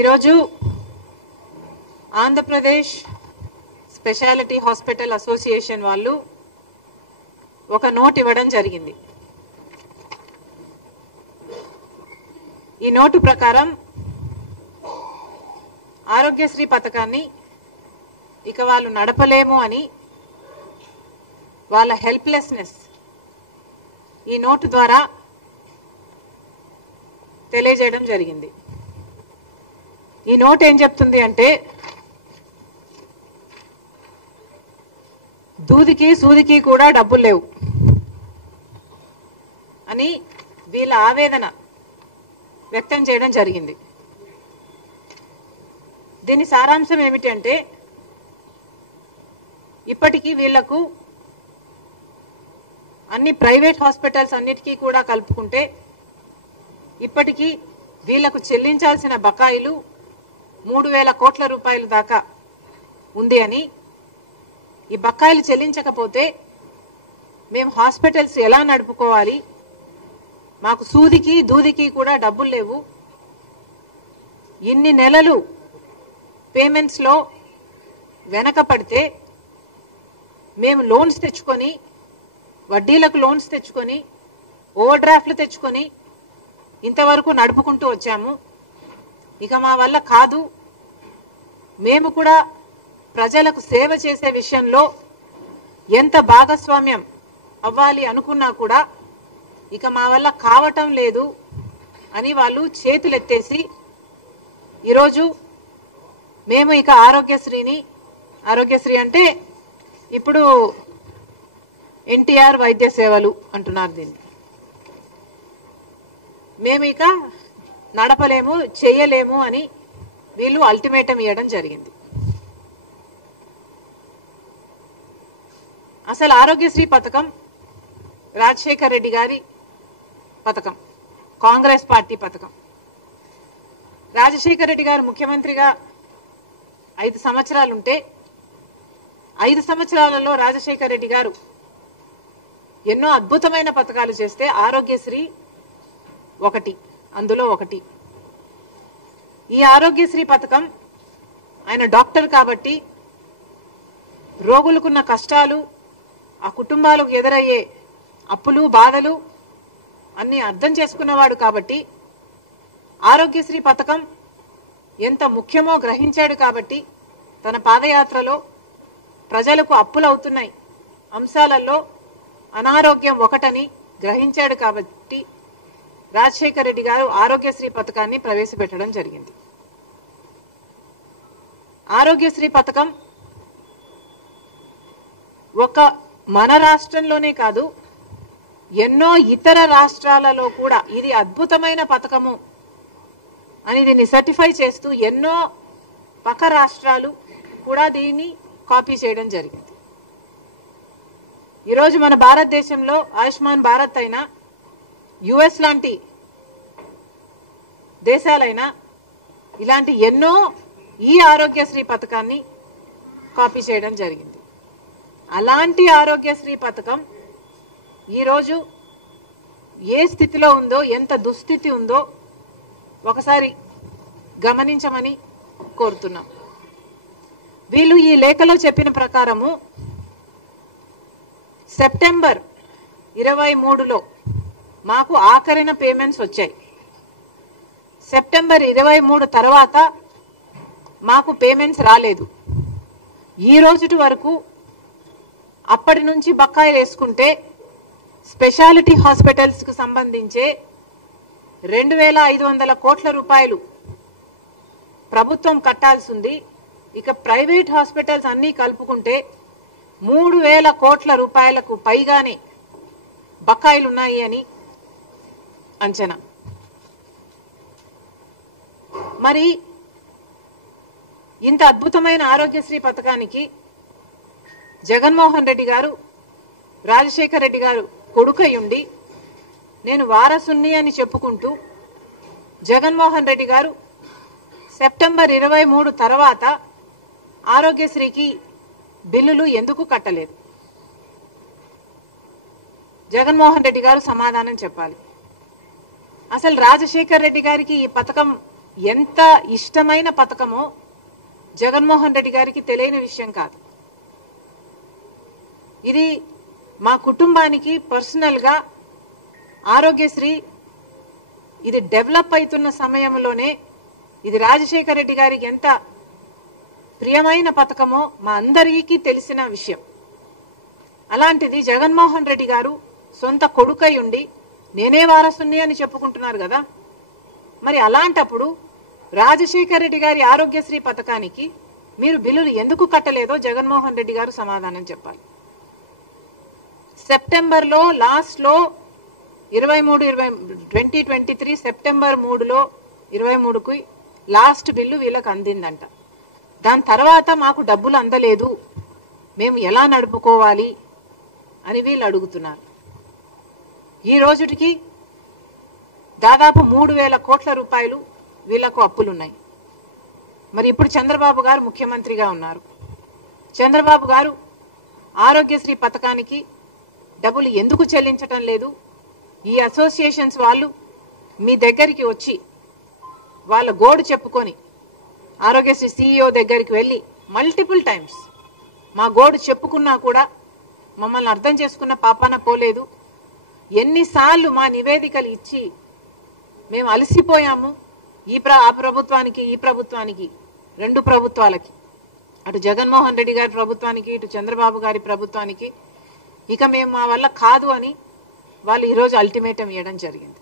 ఈరోజు Andhra Pradesh speciality hospital association వాళ్ళు ఒక నోట్ ఇవ్వడం జరిగింది. ఈ నోటు ప్రకారం ఆరోగ్యశ్రీ పథకాన్ని ఇక వాళ్ళు నడపలేము అని వాళ్ళ హెల్ప్లెస్నెస్ ఈ నోటు ద్వారా తెలియజేయడం జరిగింది. ఈ నోట్ ఏం చెప్తుంది అంటే, దూదికి సూదికి కూడా డబ్బులు లేవు అని వీళ్ళ ఆవేదన వ్యక్తం చేయడం జరిగింది. దీని సారాంశం ఏమిటి అంటే, ఇప్పటికీ వీళ్లకు అన్ని ప్రైవేట్ హాస్పిటల్స్ అన్నిటికీ కూడా కలుపుకుంటే ఇప్పటికీ వీళ్లకు చెల్లించాల్సిన బకాయిలు 3,000 కోట్ల రూపాయల దాకా ఉంది అని, ఈ బకాయిలు చెల్లించకపోతే మేము హాస్పిటల్స్ ఎలా నడుపుకోవాలి, మాకు సూదికి దూదికి కూడా డబ్బులు లేవు, ఇన్ని నెలలు పేమెంట్స్లో వెనక పడితే మేము లోన్స్ తెచ్చుకొని, వడ్డీలకు లోన్స్ తెచ్చుకొని, ఓవర్ డ్రాఫ్ట్లు తెచ్చుకొని ఇంతవరకు నడుపుకుంటూ వచ్చాము. ఇక మా వల్ల కాదు, మేము కూడా ప్రజలకు సేవ చేసే విషయంలో ఎంత భాగస్వామ్యం అవ్వాలి అనుకున్నా కూడా ఇక మా వల్ల కావటం లేదు అని వాళ్ళు చేతులెత్తేసి ఈరోజు మేము ఇక ఆరోగ్యశ్రీ అంటే ఇప్పుడు ఎన్టీఆర్ వైద్య సేవలు అంటున్నారు దీన్ని, మేము ఇక నడపలేము చేయలేము అని వీళ్ళు అల్టిమేటం ఇవ్వడం జరిగింది. అసలు ఆరోగ్యశ్రీ పథకం రాజశేఖర్ రెడ్డి గారి పథకం, కాంగ్రెస్ పార్టీ పథకం. రాజశేఖర్ రెడ్డి గారు ముఖ్యమంత్రిగా 5 సంవత్సరాలుంటే 5 సంవత్సరాలలో రాజశేఖర్ రెడ్డి గారు ఎన్నో అద్భుతమైన పథకాలు చేస్తే ఆరోగ్యశ్రీ అందులో ఒకటి. ఈ ఆరోగ్యశ్రీ పథకం ఆయన డాక్టర్ కాబట్టి రోగులకున్న కష్టాలు, ఆ కుటుంబాలకు ఎదురయ్యే అప్పులు బాధలు అన్ని అర్థం చేసుకున్నవాడు కాబట్టి ఆరోగ్యశ్రీ పథకం ఎంత ముఖ్యమో గ్రహించాడు కాబట్టి తన పాదయాత్రలో ప్రజలకు అప్పులు అవుతున్నాయి అంశాలలో అనారోగ్యం ఒకటని గ్రహించాడు కాబట్టి రాజశేఖర్ రెడ్డి గారు ఆరోగ్యశ్రీ పథకాన్ని ప్రవేశపెట్టడం జరిగింది. ఆరోగ్యశ్రీ పథకం ఒక మన రాష్ట్రంలోనే కాదు, ఎన్నో ఇతర రాష్ట్రాలలో కూడా ఇది అద్భుతమైన పథకము అని దీన్ని సర్టిఫై చేస్తూ ఎన్నో పక్క రాష్ట్రాలు కూడా దీన్ని కాపీ చేయడం జరిగింది. ఈరోజు మన భారతదేశంలో ఆయుష్మాన్ భారత్ అయినా, యుఎస్ లాంటి దేశాలైనా ఇలాంటి ఎన్నో ఈ ఆరోగ్యశ్రీ పథకాన్ని కాపీ చేయడం జరిగింది. అలాంటి ఆరోగ్యశ్రీ పథకం ఈరోజు ఏ స్థితిలో ఉందో, ఎంత దుస్థితి ఉందో ఒకసారి గమనించమని కోరుతున్నాం. వీళ్ళు ఈ లేఖలో చెప్పిన ప్రకారము సెప్టెంబర్ 23లో మాకు ఆఖరిన పేమెంట్స్ వచ్చాయి. సెప్టెంబర్ 23 తర్వాత మాకు పేమెంట్స్ రాలేదు. ఈ రోజుటి వరకు అప్పటి నుంచి బకాయిలు వేసుకుంటే స్పెషాలిటీ హాస్పిటల్స్ కు సంబంధించే 2,500 కోట్ల రూపాయలు ప్రభుత్వం కట్టాల్సి ఉంది. ఇక ప్రైవేట్ హాస్పిటల్స్ అన్నీ కలుపుకుంటే 3,000 కోట్ల రూపాయలకు పైగానే బకాయిలున్నాయి అని అంచనా. మరి ఇంత అద్భుతమైన ఆరోగ్యశ్రీ పథకానికి జగన్మోహన్ రెడ్డి గారు, రాజశేఖర్ రెడ్డి గారు కొడుకయ్యుండి నేను వారసుని అని చెప్పుకుంటూ జగన్మోహన్ రెడ్డి గారు సెప్టెంబర్ 23 తర్వాత ఆరోగ్యశ్రీకి బిల్లులు ఎందుకు కట్టలేదు? జగన్మోహన్ రెడ్డి గారు సమాధానం చెప్పాలి. అసలు రాజశేఖర్ రెడ్డి గారికి ఈ పథకం ఎంత ఇష్టమైన పథకమో జగన్మోహన్ రెడ్డి గారికి తెలియని విషయం కాదు. ఇది మా కుటుంబానికి పర్సనల్గా ఆరోగ్యశ్రీ ఇది డెవలప్ అవుతున్న సమయంలోనే ఇది రాజశేఖర రెడ్డి గారికి ఎంత ప్రియమైన పథకమో మా అందరికీ తెలిసిన విషయం. అలాంటిది జగన్మోహన్ రెడ్డి గారు సొంత కొడుకై ఉండి నేనే వారసుని అని చెప్పుకుంటున్నారు కదా. మరి అలాంటప్పుడు రాజశేఖర రెడ్డి గారి ఆరోగ్యశ్రీ పథకానికి మీరు బిల్లులు ఎందుకు కట్టలేదో జగన్మోహన్ రెడ్డి గారు సమాధానం చెప్పాలి. సెప్టెంబర్లో లాస్ట్లో 2023 సెప్టెంబర్ 3లో 23కి లాస్ట్ బిల్లు వీళ్ళకి అందిందంట. దాని తర్వాత మాకు డబ్బులు అందలేదు, మేము ఎలా నడుపుకోవాలి అని వీళ్ళు అడుగుతున్నారు. ఈ రోజుటికి దాదాపు 3,000 కోట్ల రూపాయలు వీళ్లకు అప్పులున్నాయి. మరి ఇప్పుడు చంద్రబాబు గారు ముఖ్యమంత్రిగా ఉన్నారు. చంద్రబాబు గారు ఆరోగ్యశ్రీ పథకానికి డబ్బులు ఎందుకు చెల్లించటం లేదు? ఈ అసోసియేషన్స్ వాళ్ళు మీ దగ్గరికి వచ్చి వాళ్ళ గోడు చెప్పుకొని ఆరోగ్యశ్రీ CEO దగ్గరికి వెళ్ళి మల్టిపుల్ టైమ్స్ మా గోడు చెప్పుకున్నా కూడా మమ్మల్ని అర్థం చేసుకున్న పాపాన పోలేదు. ఎన్నిసార్లు మా నివేదికలు ఇచ్చి మేము అలసిపోయాము. ఆ ప్రభుత్వానికి ఈ ప్రభుత్వానికి, రెండు ప్రభుత్వాలకి, అటు జగన్మోహన్ రెడ్డి గారి ప్రభుత్వానికి ఇటు చంద్రబాబు గారి ప్రభుత్వానికి ఇక మేము మా వల్ల కాదు అని వాళ్ళు ఈరోజు అల్టిమేటం ఇవ్వడం జరిగింది.